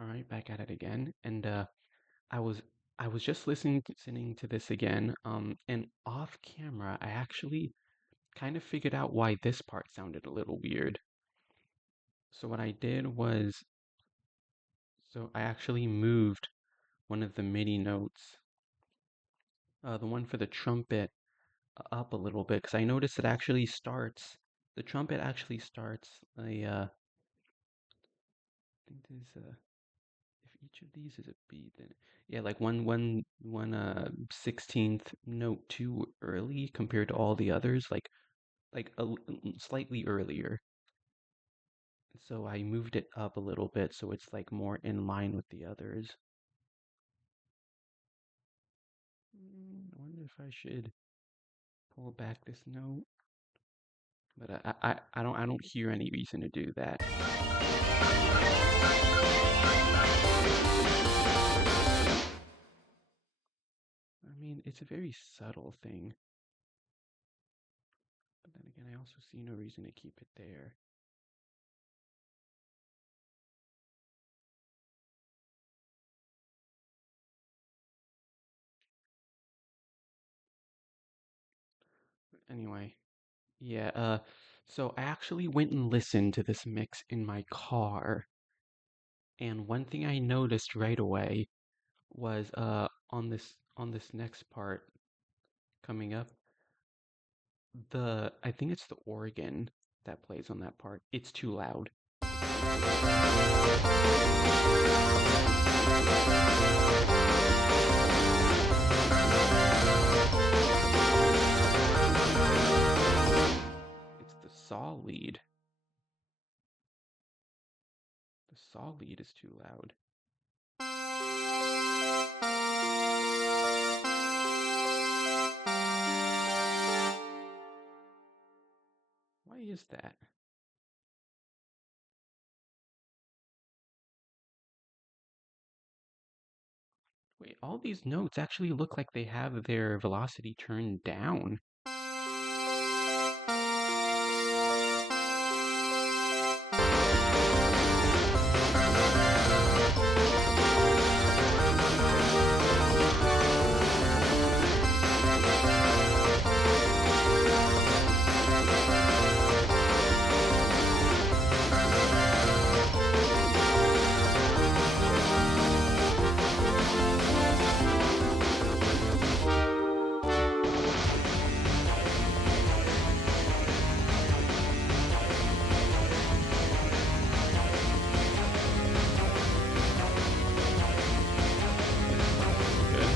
All right, back at it again. And I was I was just listening to this again. And off camera, I actually kind of figured out why this part sounded a little weird. So what I did was, so I actually moved one of the MIDI notes, the one for the trumpet, up a little bit because I noticed it actually starts. The trumpet actually starts I think there's a if each of these is a beat, then yeah, like one 16th note too early compared to all the others, slightly earlier. So I moved it up a little bit so it's like more in line with the others. I wonder if I should pull back this note, but I don't hear any reason to do that. I mean, it's a very subtle thing, but then again, I also see no reason to keep it there. Anyway, yeah, so I actually went and listened to this mix in my car, and one thing I noticed right away was on this next part coming up, the I think it's the organ that plays on that part. It's too loud. It's the saw lead. The saw lead is too loud. Why is that? Wait, all these notes actually look like they have their velocity turned down. This part sounds good.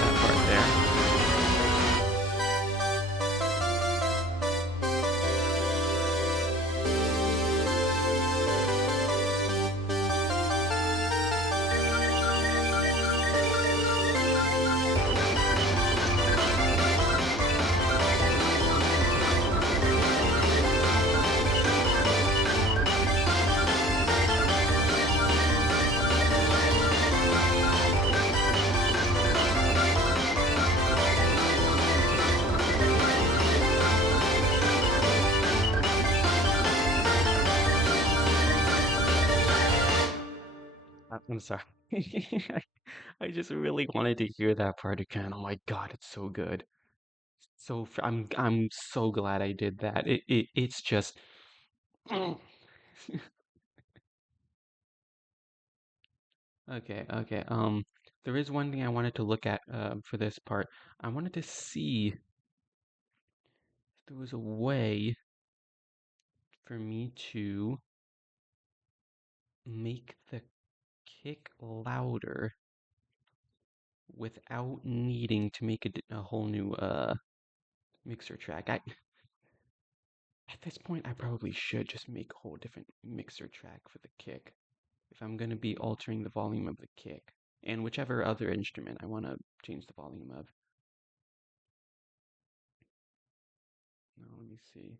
That part there. I'm sorry. I just really wanted to hear that part again. Oh my God, it's so good. I'm so glad I did that. It's just okay. There is one thing I wanted to look at for this part. I wanted to see if there was a way for me to make the kick louder without needing to make a whole new mixer track. At this point I probably should just make a whole different mixer track for the kick if I'm gonna be altering the volume of the kick and whichever other instrument I want to change the volume of. see.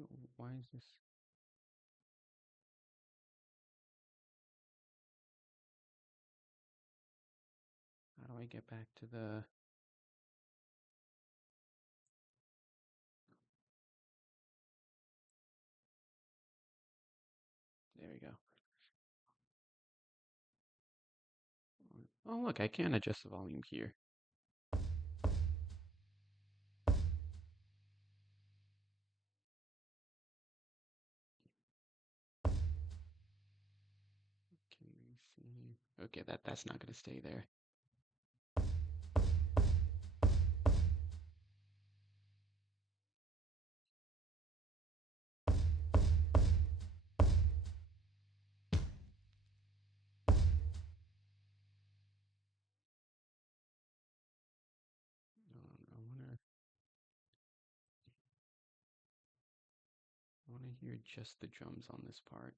Okay, why is this? How do I get back to the? There we go. Oh, look, I can adjust the volume here. Can we see? Okay, that's not gonna stay there. I wanna hear just the drums on this part.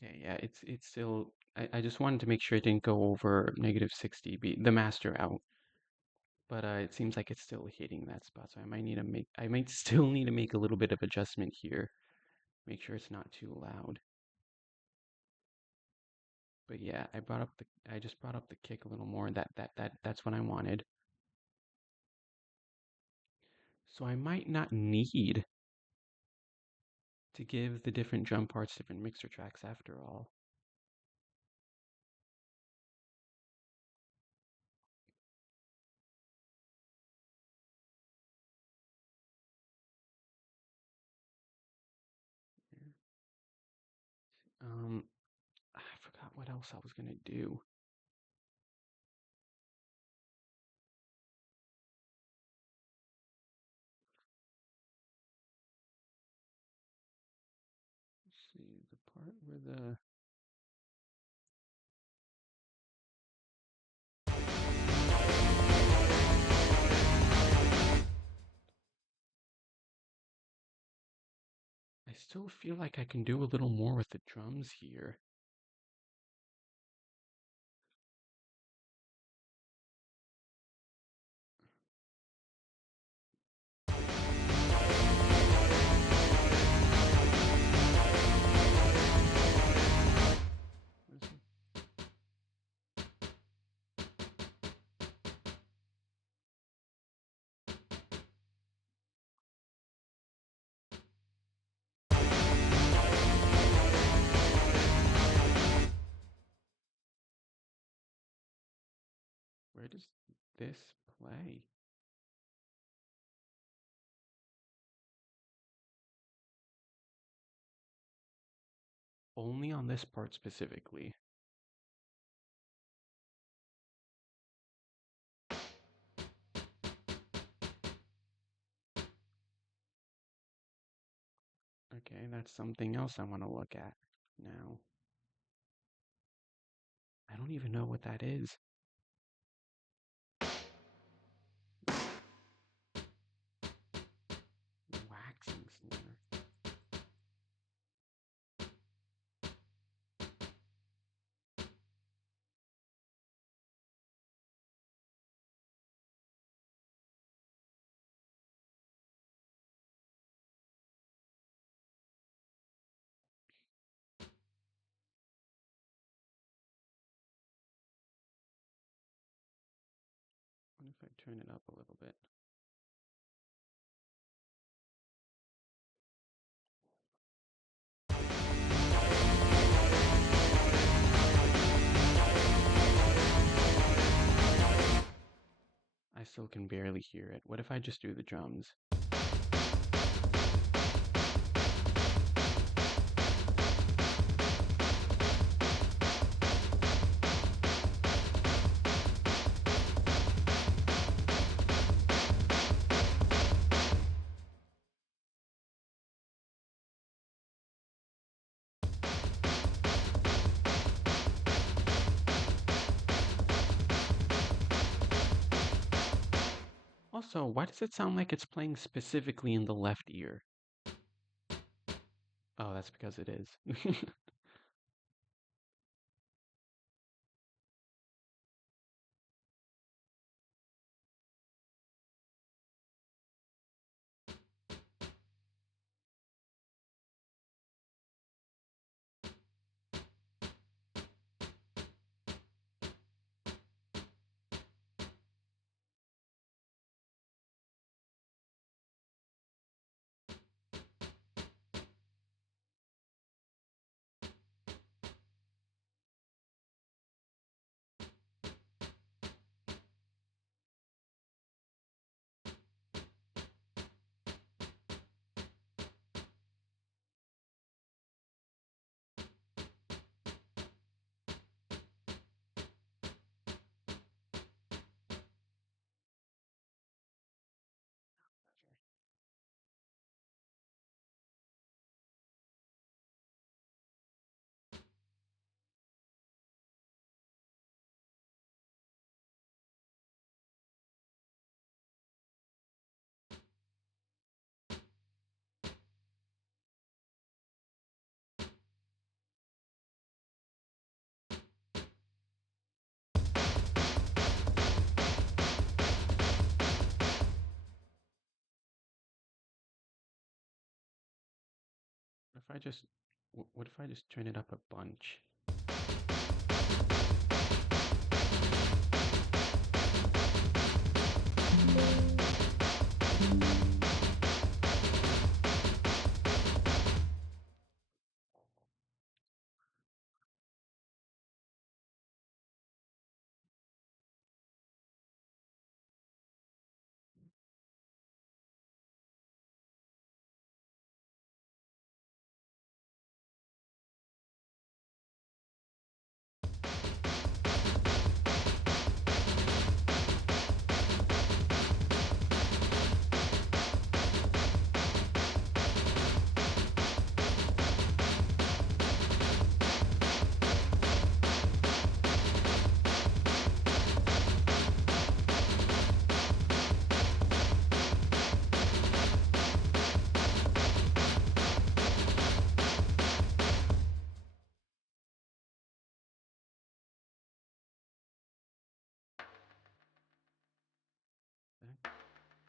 Okay, yeah, it's still. I just wanted to make sure it didn't go over -60 dB, the master out. But it seems like it's still hitting that spot, so I might still need to make a little bit of adjustment here. Make sure it's not too loud. But yeah, I just brought up the kick a little more. That's what I wanted. So I might not need to give the different drum parts different mixer tracks after all. Um, I forgot what else I was gonna do. Let's see the part where the I still feel like I can do a little more with the drums here. Where does this play? Only on this part specifically. Okay, that's something else I want to look at now. I don't even know what that is. Waxing snare. What if I turn it up a little bit? I still can barely hear it. What if I just do the drums? Also, why does it sound like it's playing specifically in the left ear? Oh, that's because it is. What if I just what if I just turn it up a bunch?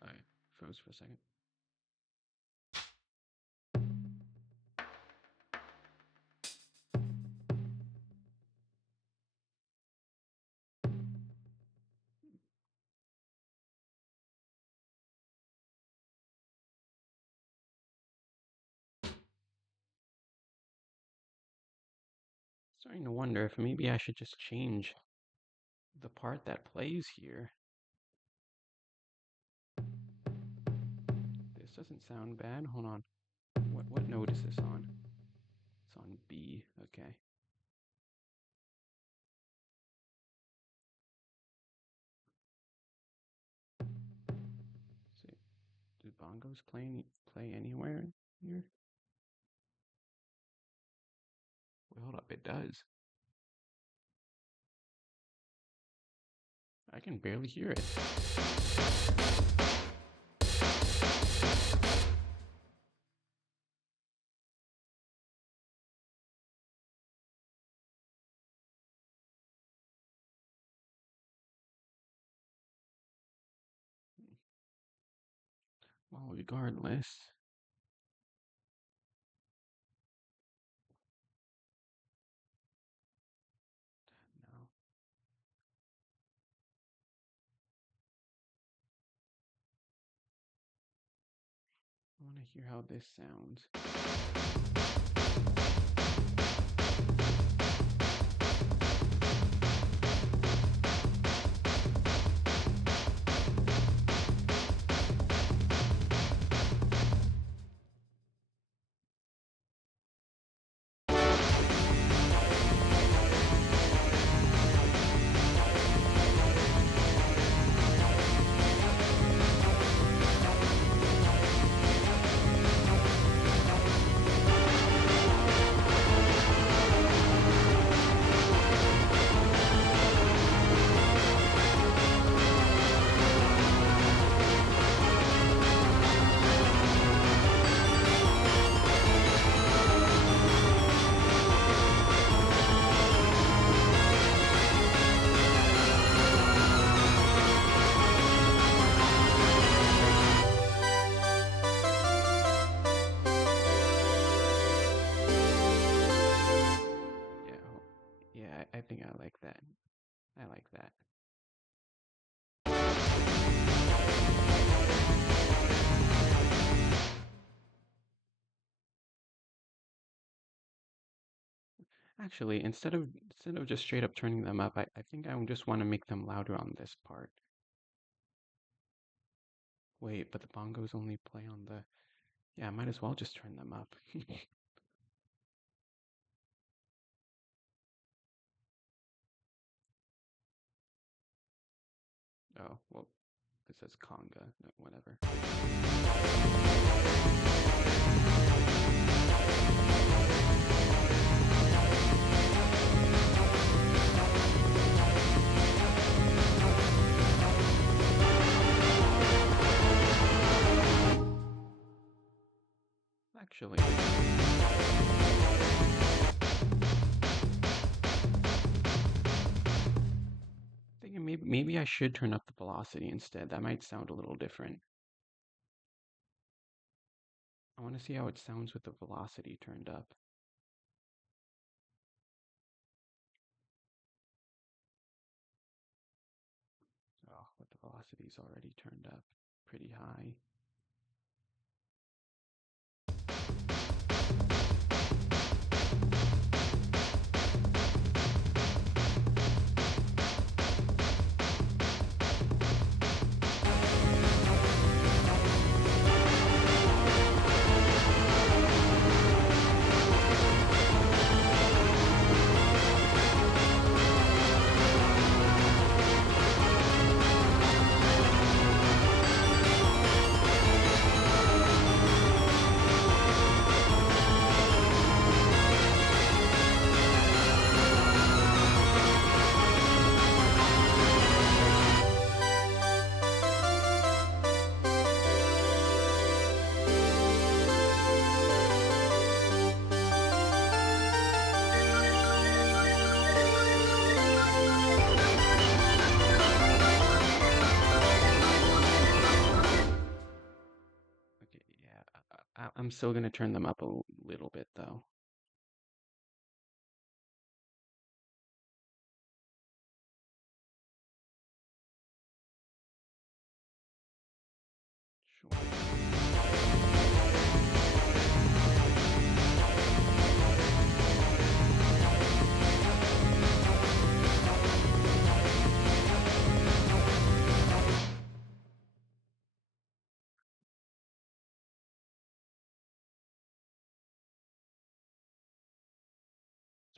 Alright, froze for a second. Starting to wonder if maybe I should just change the part that plays here. This doesn't sound bad. Hold on. What note is this on? It's on B. Okay. See, do bongos play anywhere here? Wait, hold up. It does. I can barely hear it. Well, regardless. No. I want to hear how this sounds. Yeah, I think I like that. I like that. Actually, instead of just straight up turning them up, I think I just want to make them louder on this part. Wait, but the bongos only play on the... Yeah, I might as well just turn them up. Oh, well, it says conga, no, whatever. Actually, thinking maybe I should turn up the velocity instead. That might sound a little different. I want to see how it sounds with the velocity turned up. Oh, but the velocity's already turned up pretty high. Okay, yeah, I'm still gonna turn them up a little bit though. Sure.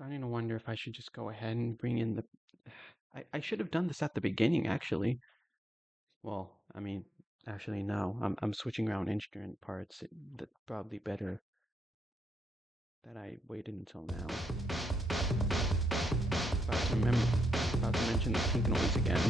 Starting to wonder if I should just go ahead and bring in the. I should have done this at the beginning, actually. Well, I mean, actually, no. I'm switching around instrument parts. That's probably better that I waited until now. About to mention the pink noise again.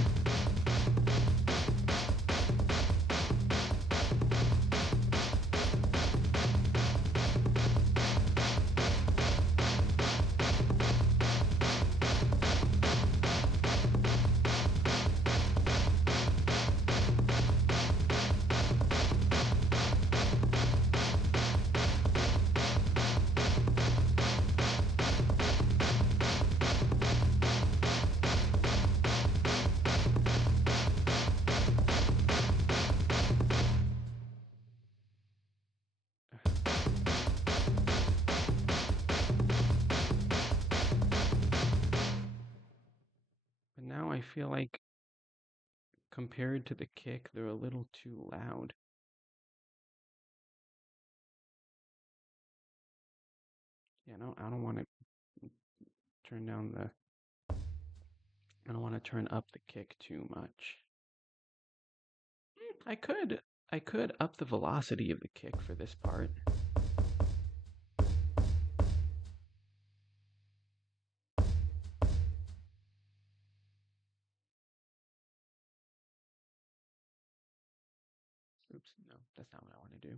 But now I feel like compared to the kick, they're a little too loud. Yeah, no, I don't want to turn down the. I don't want to turn up the kick too much. I could. I could up the velocity of the kick for this part. Oops, no, that's not what I want to do.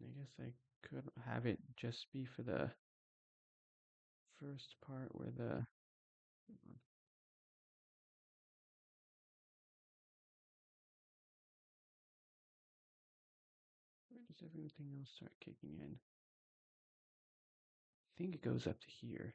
I guess I could have it just be for the first part where the. Where does everything else start kicking in? I think it goes up to here.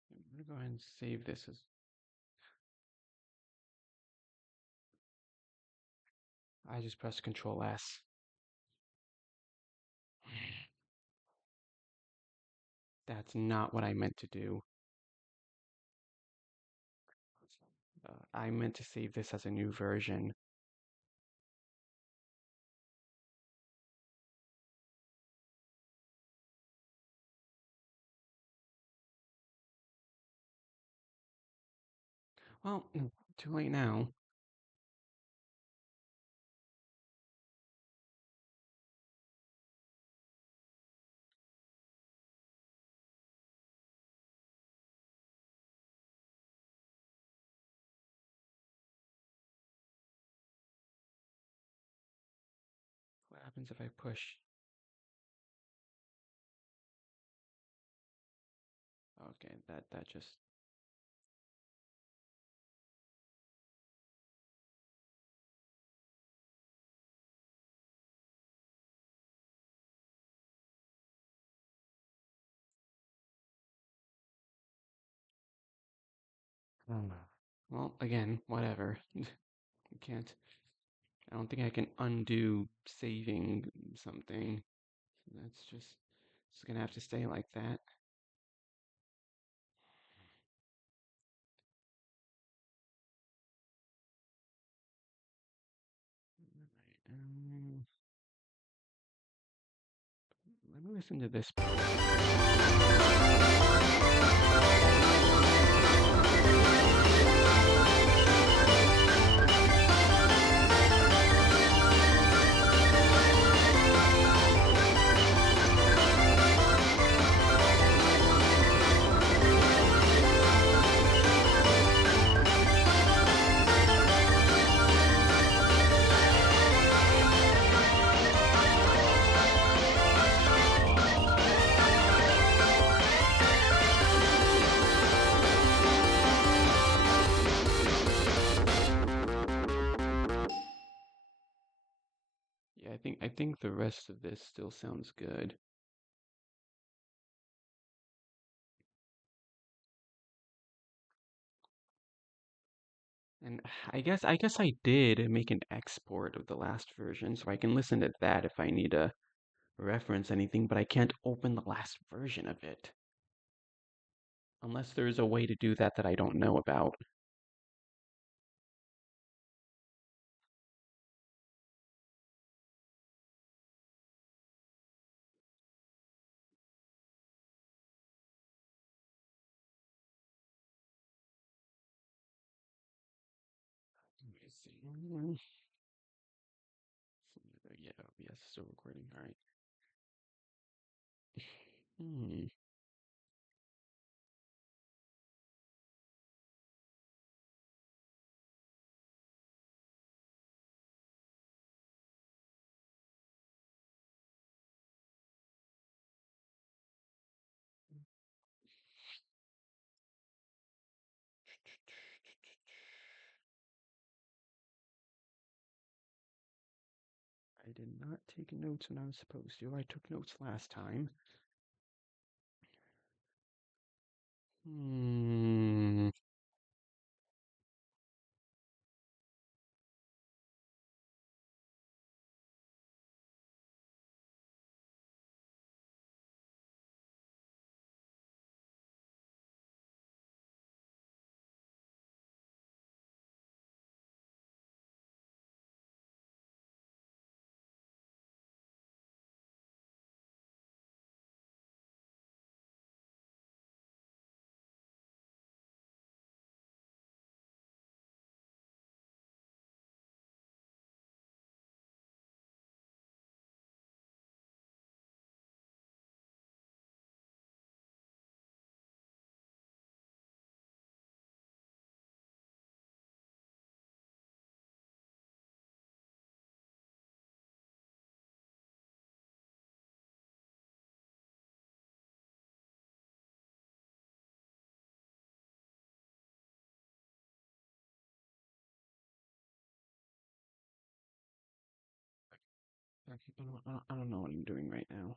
Okay. I'm gonna go ahead and save this as. I just pressed Control S. That's not what I meant to do. I meant to save this as a new version. Well, too late now. What happens if I push? Okay, that just. Well, again, whatever. You can't I don't think I can undo saving something. So that's just it's gonna have to stay like that. Alright, let me listen to this part. Yeah, I think the rest of this still sounds good. And I guess I did make an export of the last version, so I can listen to that if I need to reference anything, but I can't open the last version of it. Unless there's a way to do that that I don't know about. Let me see. Yeah, yes, still recording. All right. Hmm. I did not take notes when I was supposed to. I took notes last time. Hmm. I don't know what I'm doing right now.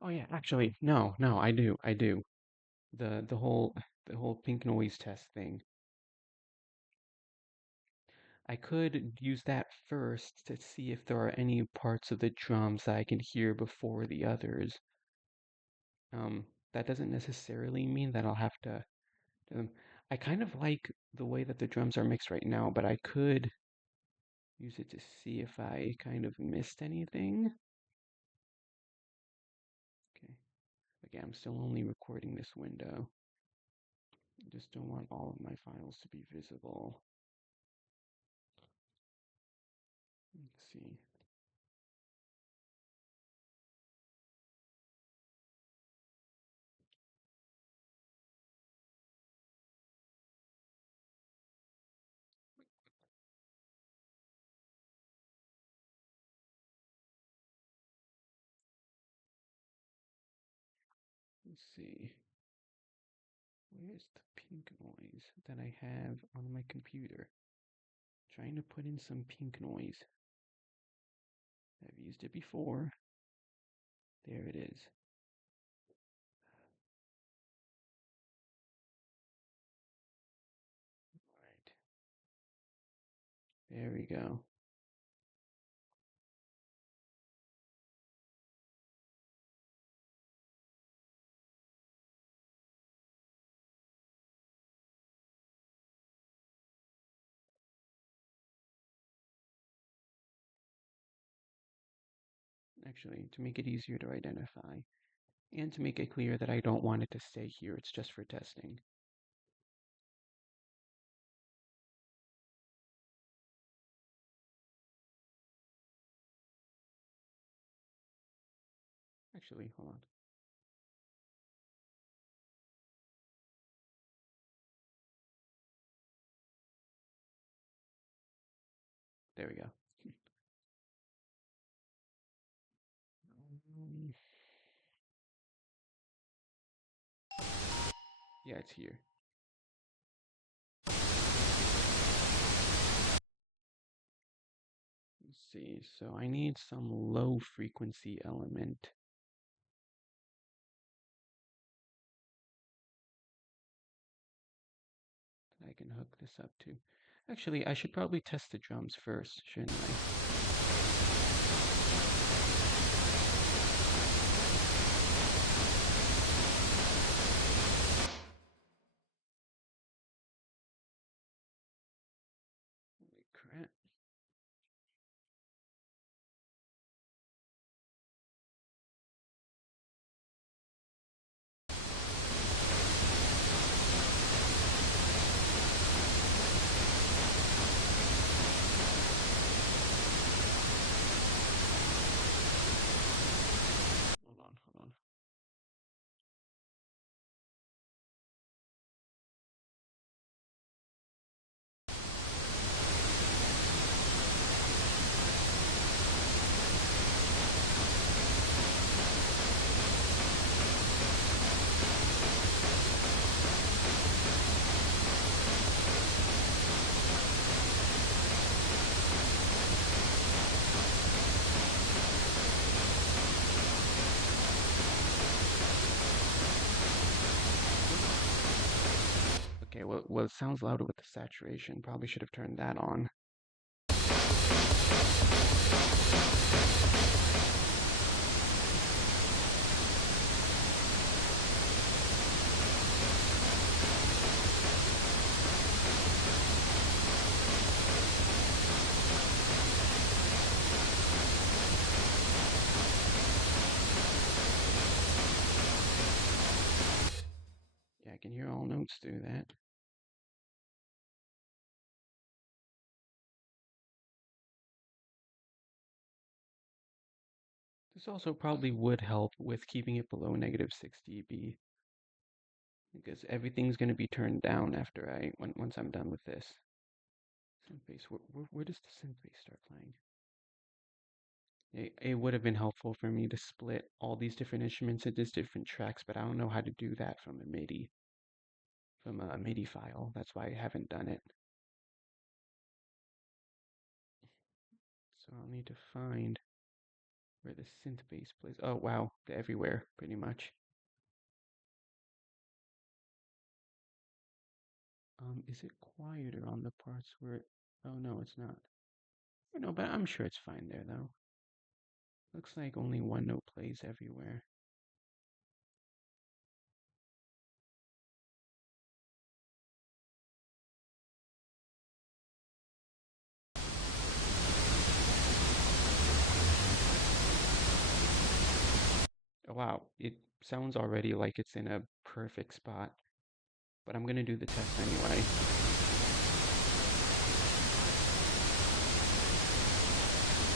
Oh yeah, actually, no, I do. The whole pink noise test thing. I could use that first to see if there are any parts of the drums that I can hear before the others. That doesn't necessarily mean that I'll have to do them. I kind of like the way that the drums are mixed right now, but I could use it to see if I kind of missed anything. Okay. Again, I'm still only recording this window. I just don't want all of my files to be visible. Let's see. Let's see. Where's the pink noise that I have on my computer? Trying to put in some pink noise. I've used it before. There it is. There we go. Actually, to make it easier to identify, and to make it clear that I don't want it to stay here, it's just for testing. Actually, hold on. There we go. Um, yeah, it's here. Let's see. So I need some low frequency element that I can hook this up to. Actually, I should probably test the drums first, shouldn't I? Holy crap. Hold on, hold on. Okay, well, it sounds louder with the saturation. Probably should have turned that on. Yeah, I can hear all notes through that. This also probably would help with keeping it below -6 dB because everything's going to be turned down after once I'm done with this. Synth bass, where does the synth bass start playing? It would have been helpful for me to split all these different instruments into different tracks, but I don't know how to do that from a MIDI file. That's why I haven't done it. So I'll need to find where the synth bass plays. Oh wow, they're everywhere pretty much. Is it quieter on the parts where oh no, it's not. No, but I'm sure it's fine there though. Looks like only one note plays everywhere. Oh, wow, it sounds already like it's in a perfect spot, but I'm gonna do the test anyway.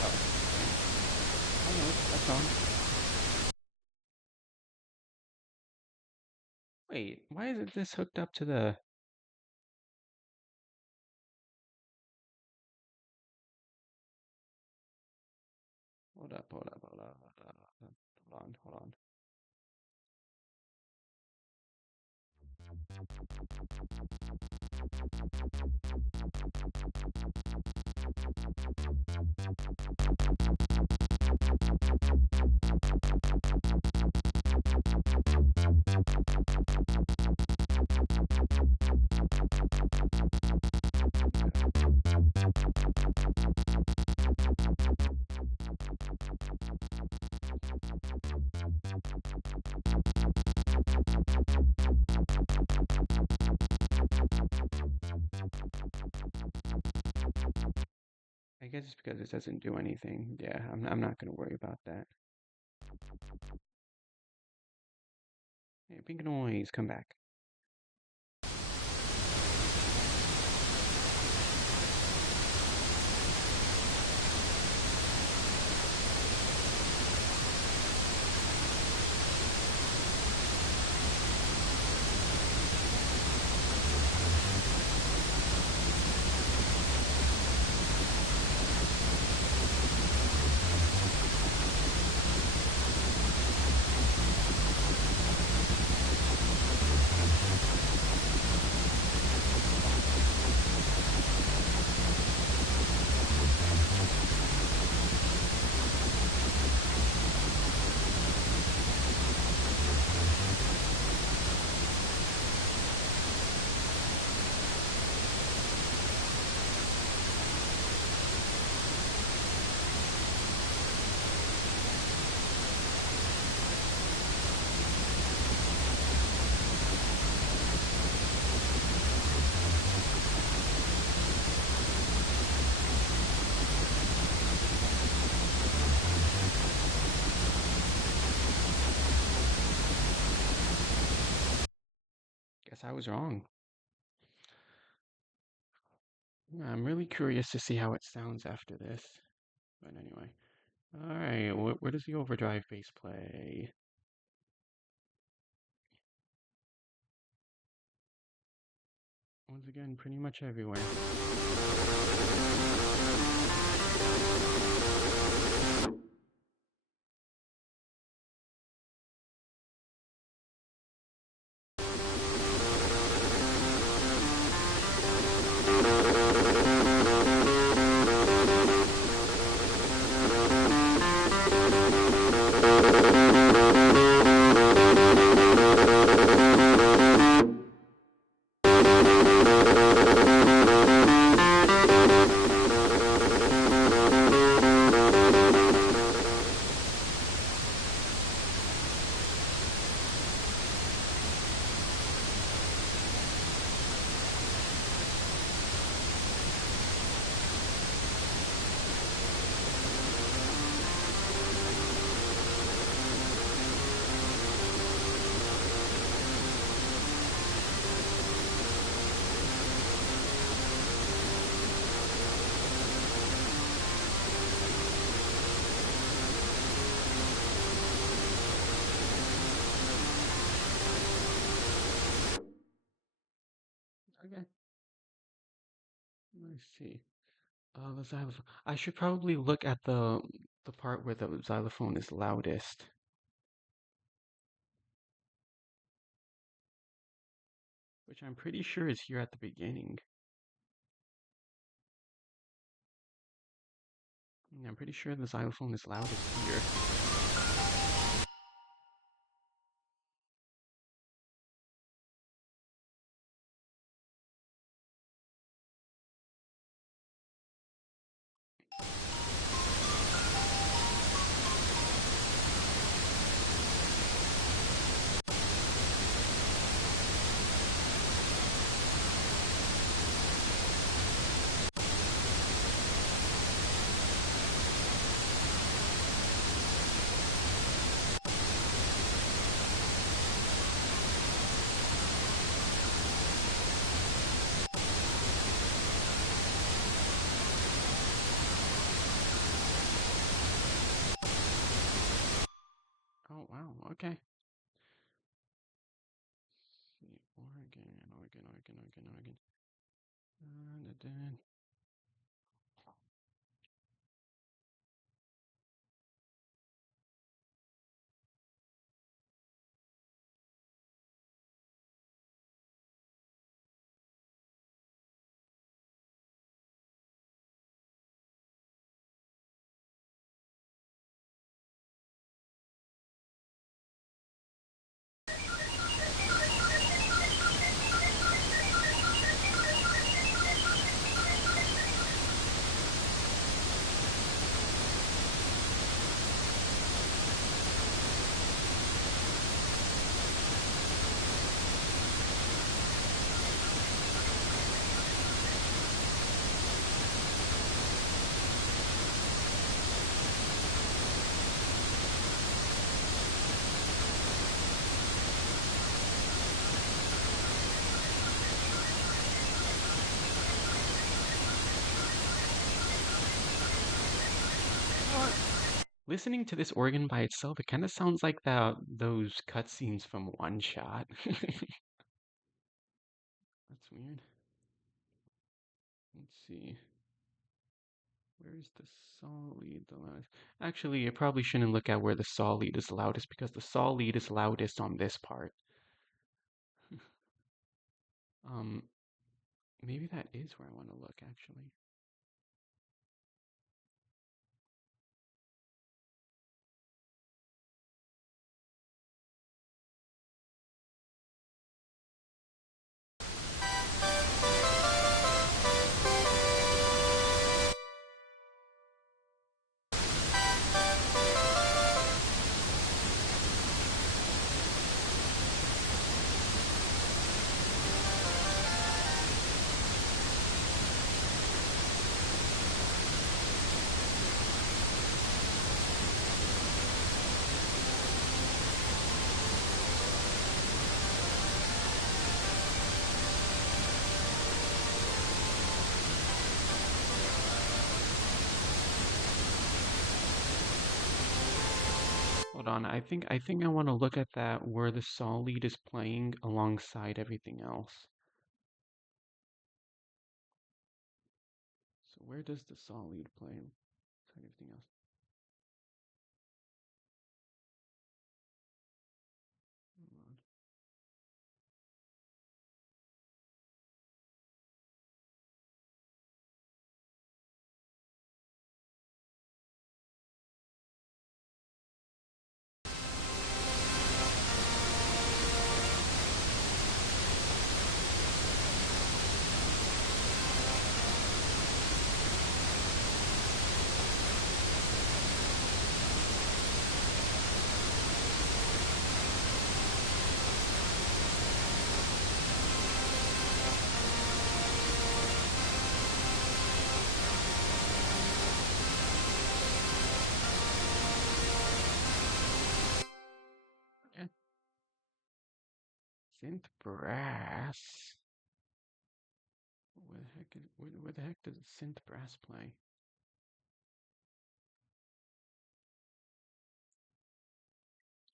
Oh, oh no, that's on. Wait, why isn't this hooked up to the... Hold up, hold up, hold up, hold up, hold on, hold on. I guess it's because it doesn't do anything. Yeah, I'm not gonna worry about that. Hey, pink noise, come back. Guess I was wrong. Yeah, I'm really curious to see how it sounds after this. But anyway. Alright, where does the overdrive bass play? Once again, pretty much everywhere. Okay, let's see. The xylophone. I should probably look at the part where the xylophone is loudest, which I'm pretty sure is here at the beginning. I'm pretty sure the xylophone is loudest here. Oh wow, okay. See, Oregon. Da-da. Listening to this organ by itself, it kind of sounds like those cutscenes from One Shot. That's weird. Let's see. Where's the saw lead the loudest? Actually, you probably shouldn't look at where the saw lead is loudest because the saw lead is loudest on this part. Um, maybe that is where I want to look actually. Hold on, I think I want to look at that where the saw lead is playing alongside everything else. So where does the saw lead play alongside everything else? Hold on. Eh, synth brass. Where the heck does synth brass play?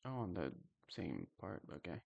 Oh, on the same part. Okay.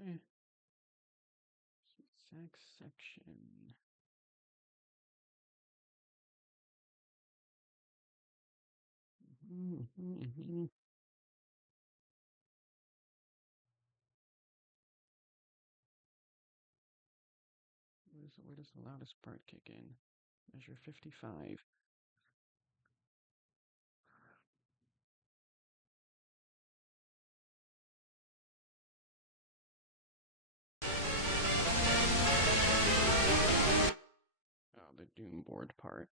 Eh, sax section. Mm-hmm. Where does the loudest part kick in? Measure 55. Oh, the Doom board part.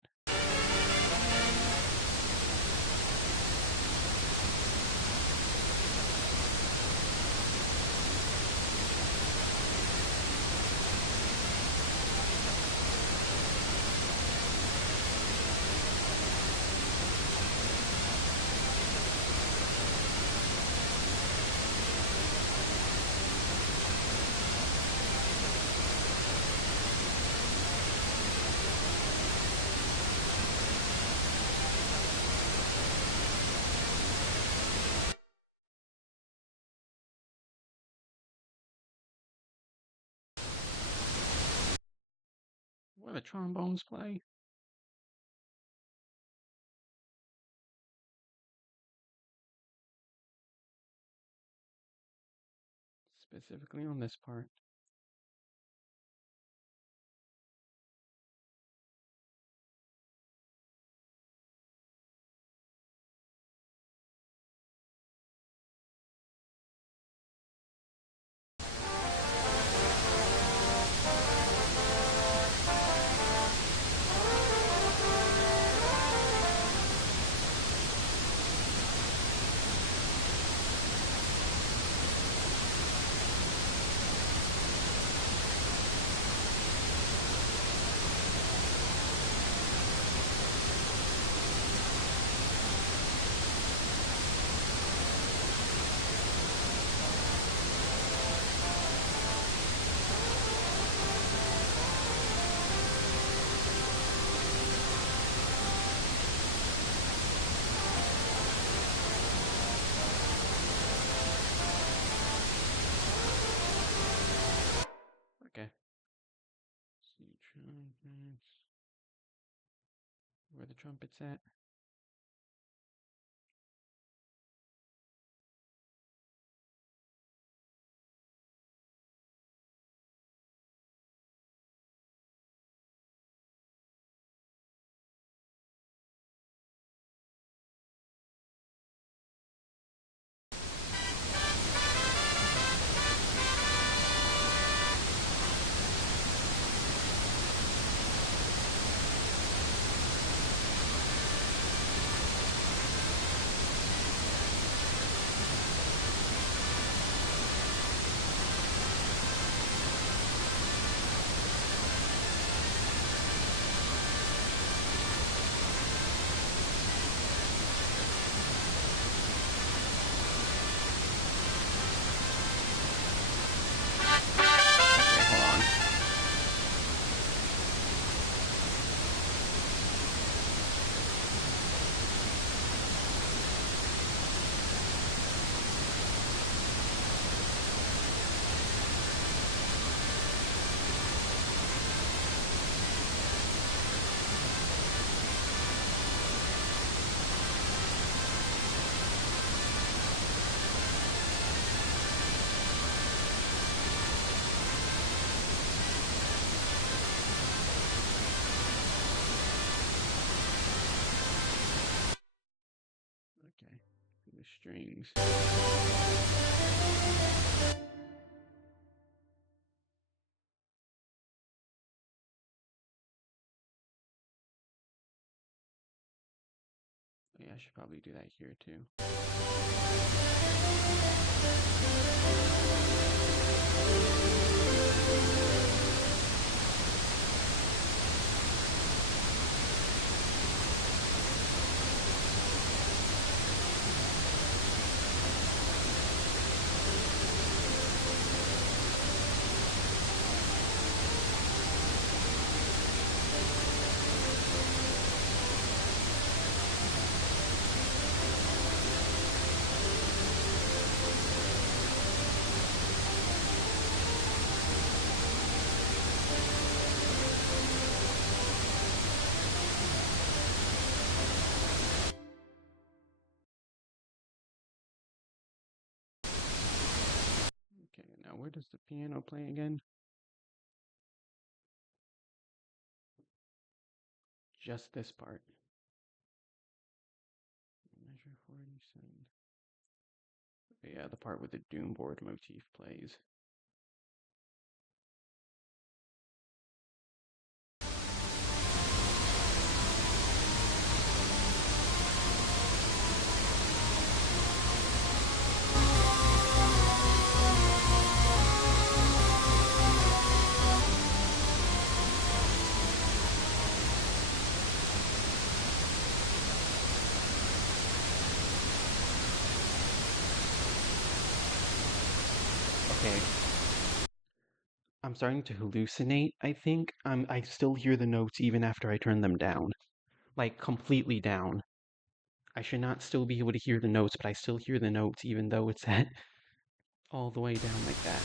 Where the trombones play? Specifically on this part. Trumpets. Where are the trumpets at? Okay, hold on. Okay, the strings. Oh, yeah, I should probably do that here too. Okay, now where does the piano play again? Just this part. Measure 47. Yeah, the part where the doom board motif plays. Okay, I'm starting to hallucinate, I think. I still hear the notes even after I turn them down. Like, completely down. I should not still be able to hear the notes, but I still hear the notes even though it's at all the way down like that.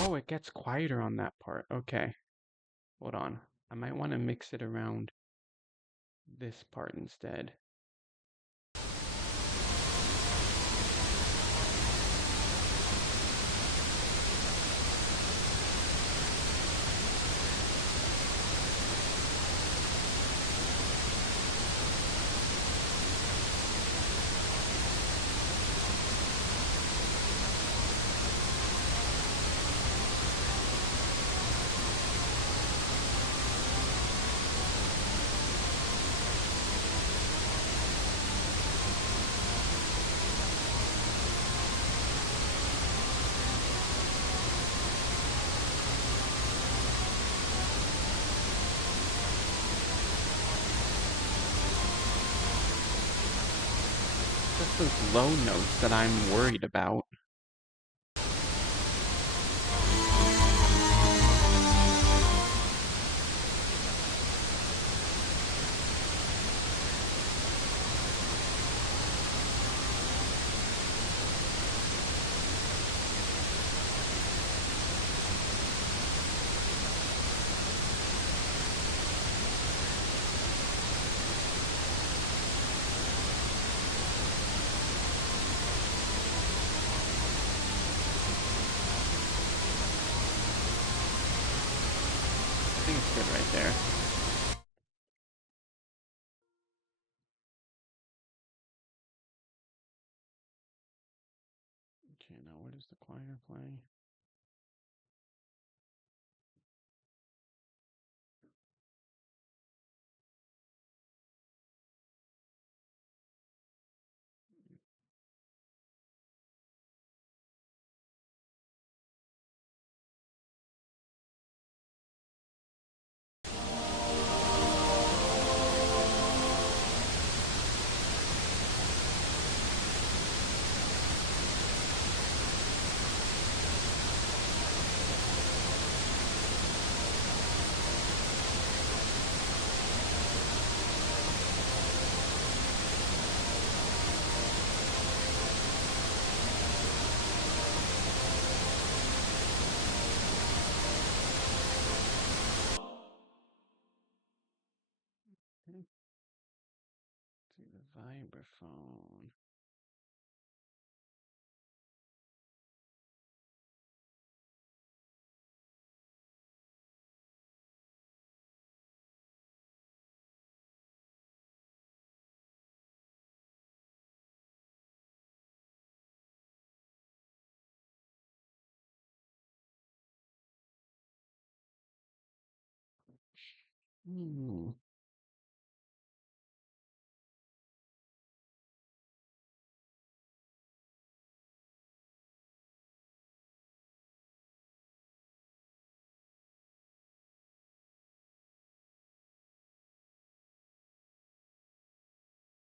Oh, it gets quieter on that part. Okay, hold on. I might want to mix it around. this part instead. Just those low notes that I'm worried about. I think it's good right there. Okay, now what is the choir playing? Okay. See the vibraphone. Hmm.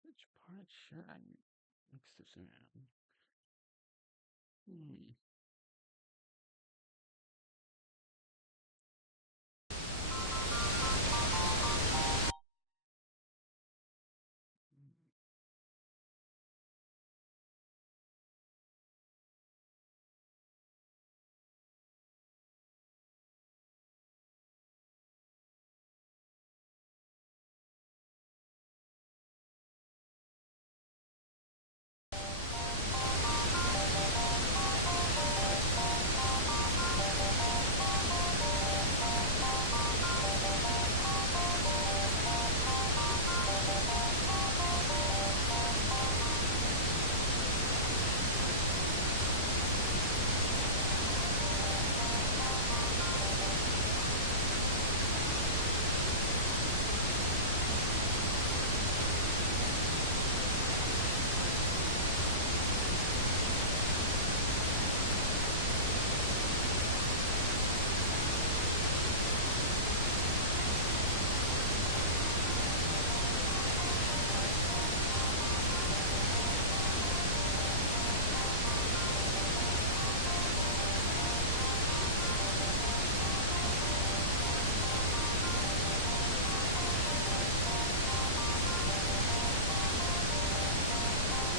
Which part should I mix this around? Hmm.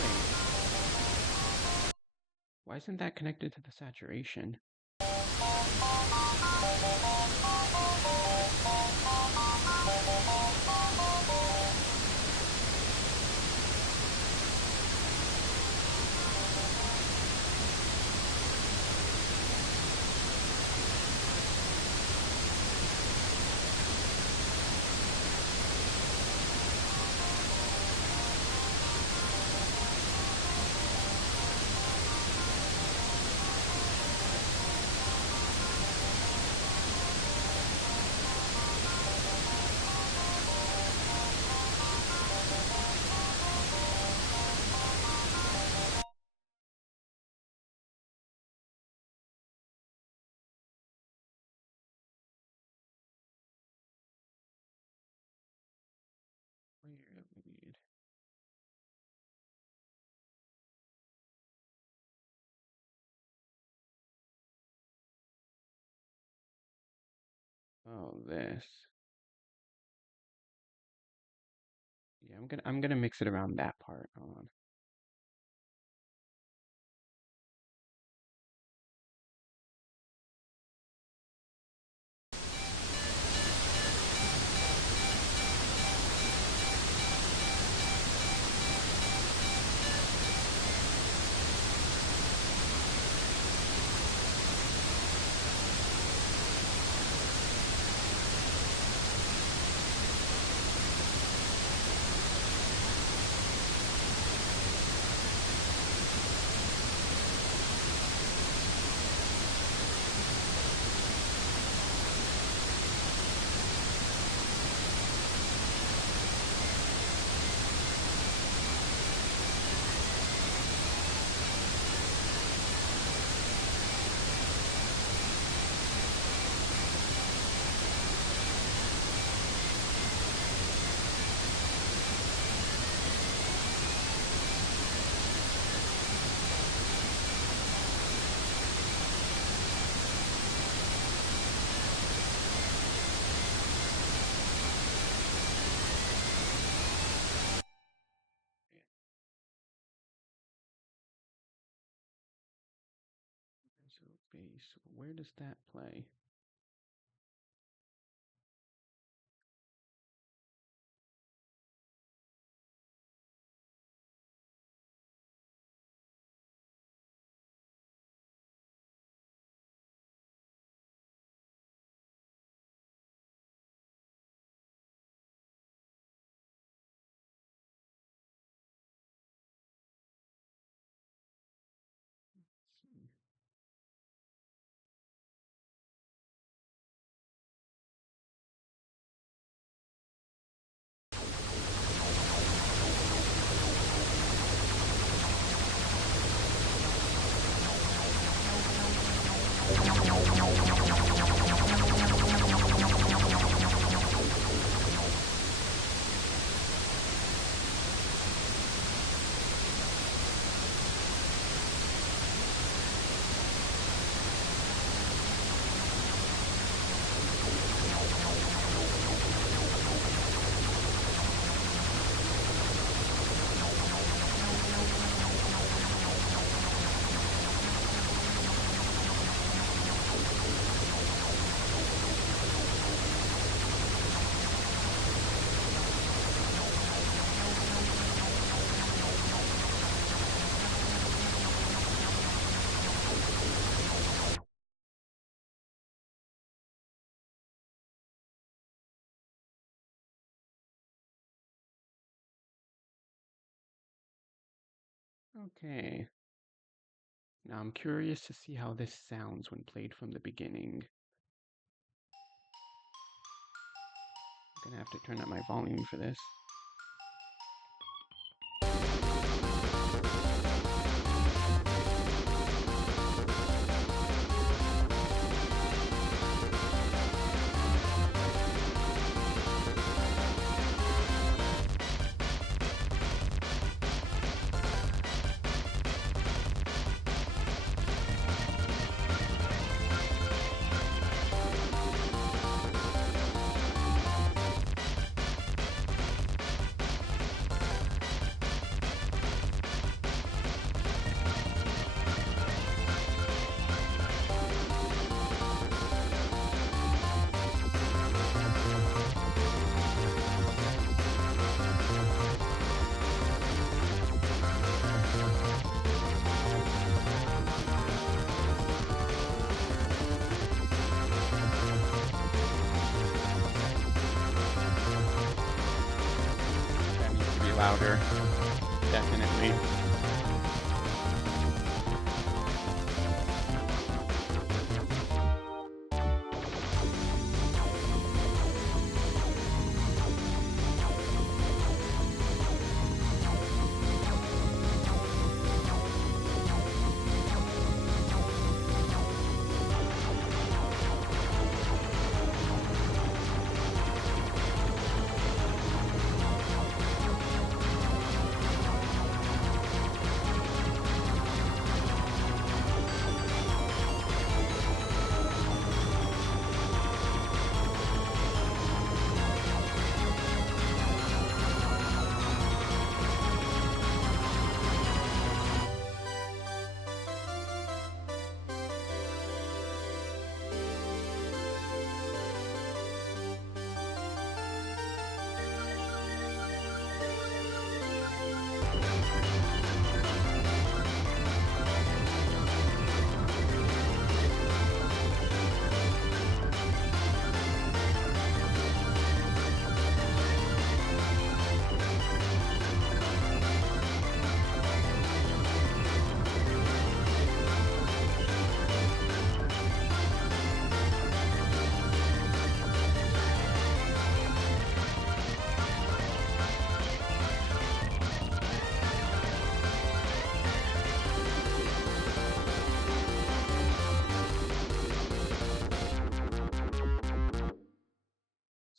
Wait. Why isn't that connected to the saturation? Oh, this. Yeah, I'm gonna mix it around that part. Hold on. So bass, where does that play? Okay. Now I'm curious to see how this sounds when played from the beginning. I'm gonna have to turn up my volume for this. That needs to be louder. Definitely.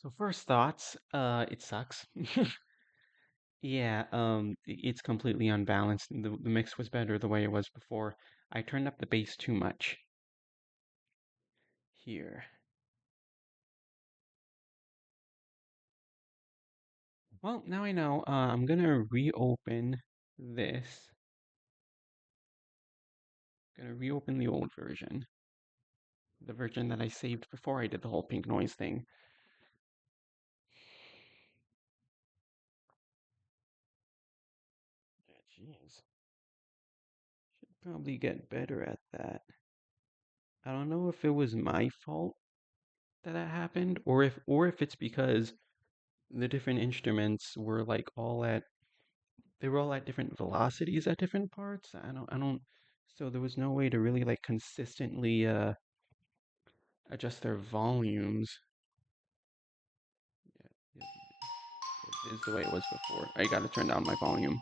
So first thoughts, it sucks. Yeah, it's completely unbalanced. The mix was better the way it was before. I turned up the bass too much here. Well, now I know. I'm gonna reopen this. Gonna reopen the old version, the version that I saved before I did the whole pink noise thing. Yeah, jeez. Should probably get better at that. I don't know if it was my fault that that happened, or if it's because the different instruments were like all at they were all at different velocities at different parts. I don't so there was no way to really like consistently adjust their volumes. Yeah, it is the way it was before. I gotta turn down my volume.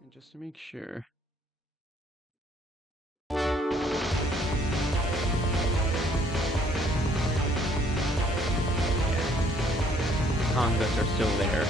And just to make sure. Congas are still there.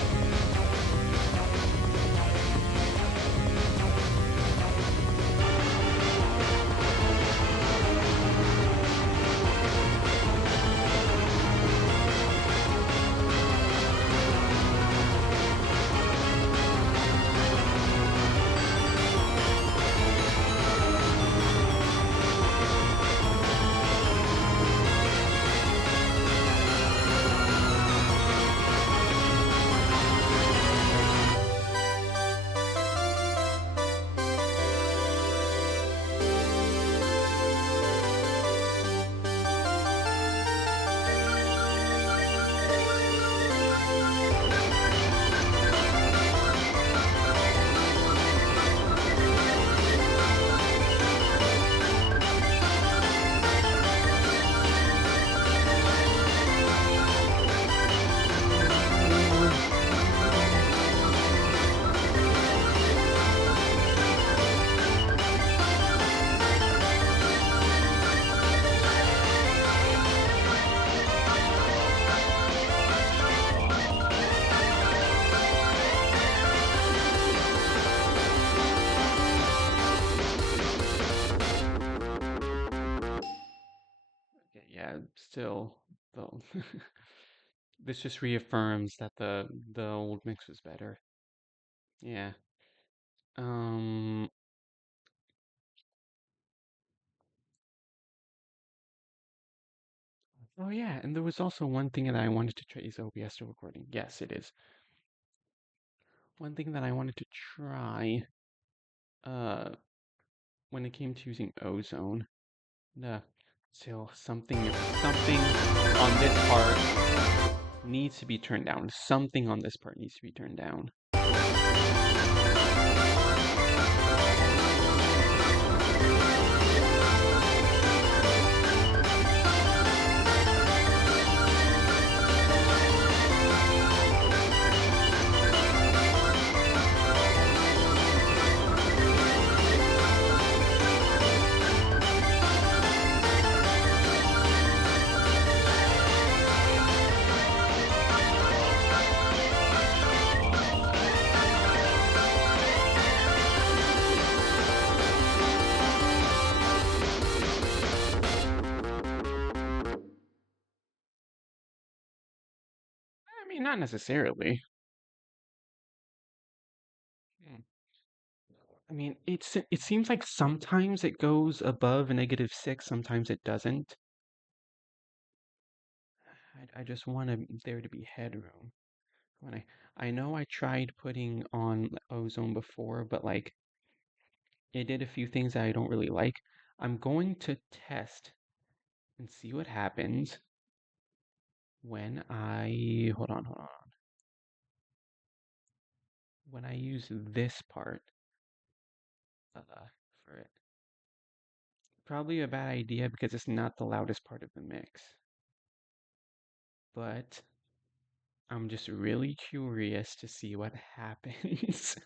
Okay, yeah, still though. This just reaffirms that the old mix was better. Yeah. Um. Oh yeah, and there was also one thing that I wanted to try. Is OBS still recording? Yes, it is. One thing that I wanted to try. Uh, when it came to using ozone. Uh, still something on this part needs to be turned down. Something on this part needs to be turned down. I mean, not necessarily. Hmm. I mean, it seems like sometimes it goes above -6, sometimes it doesn't. I just want there to be headroom. When I know I tried putting on ozone before, but like it did a few things that I don't really like. I'm going to test and see what happens when I hold on. When I use this part for it. Probably a bad idea because it's not the loudest part of the mix. But I'm just really curious to see what happens.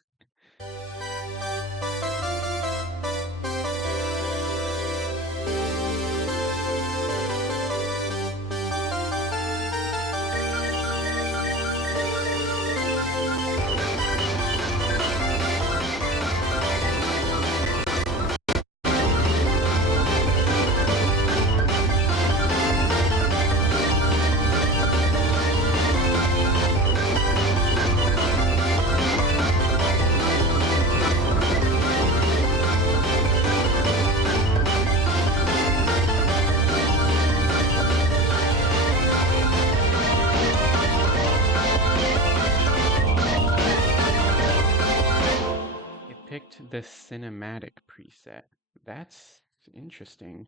It picked the cinematic preset. That's interesting.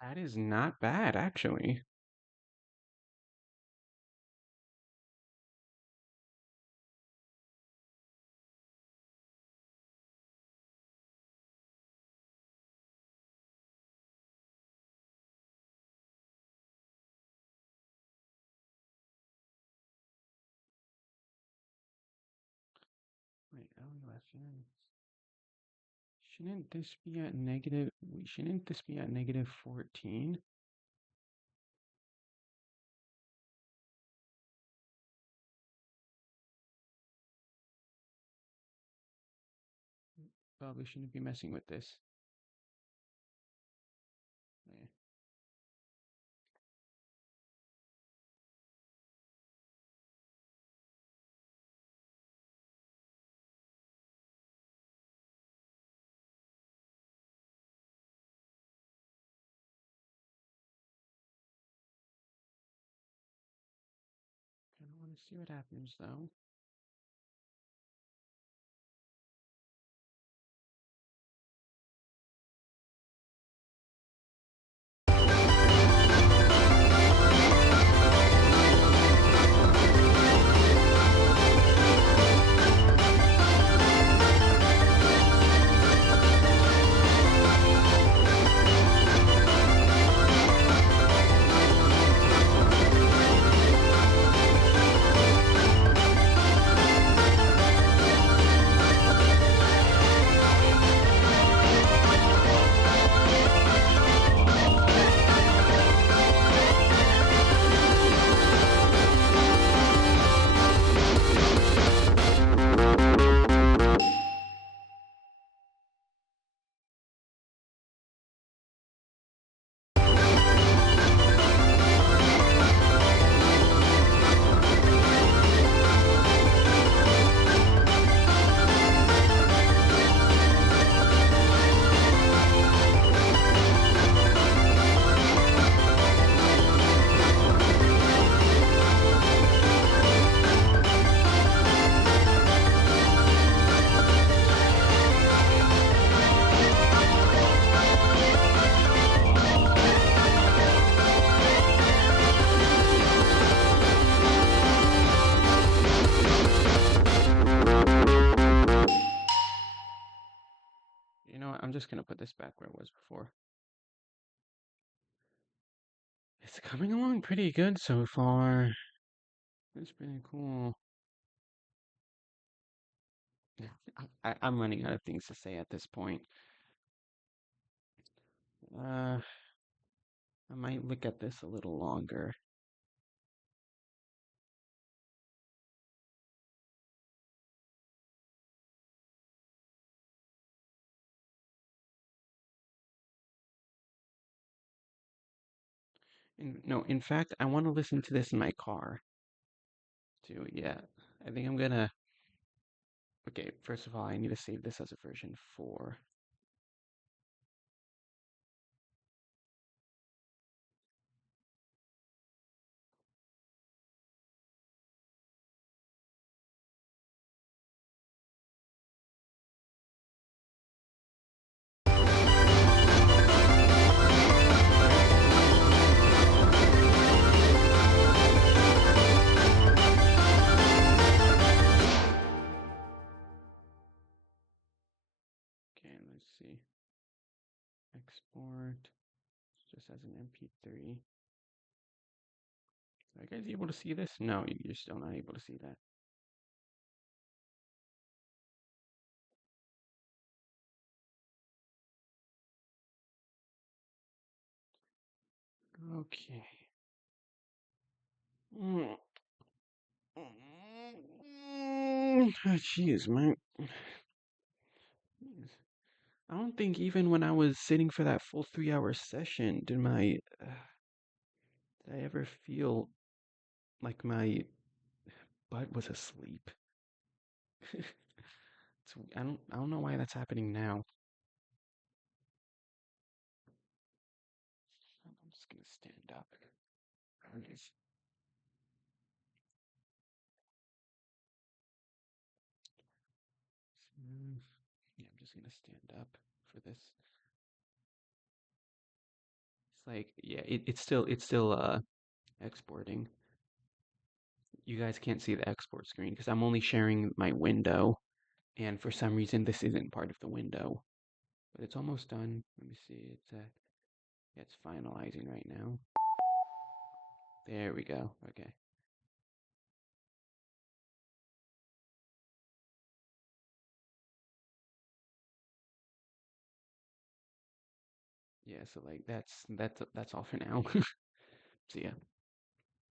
That is not bad, actually. Wait, LES, shouldn't this be at negative, shouldn't this be at negative 14? Probably shouldn't be messing with this. Eh. Kind of want to see what happens though. just gonna put this back where it was before. It's coming along pretty good so far. It's pretty cool. I'm running out of things to say at this point. I might look at this a little longer. No, in fact, I want to listen to this in my car too. Yeah, I think I'm gonna. Okay, first of all, I need to save this as a version 4. Okay, let's see. Export just as an MP3. Are you guys able to see this? No, you're still not able to see that. Okay. Jeez, man. I don't think even when I was sitting for that full 3-hour session did I ever feel like my butt was asleep. I don't know why that's happening now. I'm just gonna stand up. There it is. Yeah, I'm just gonna stand up for this. It's like, yeah, it's still exporting. You guys can't see the export screen because I'm only sharing my window, and for some reason this isn't part of the window. But it's almost done. Let me see. Yeah, it's finalizing right now. There we go. Okay. Yeah, so like that's all for now. See ya.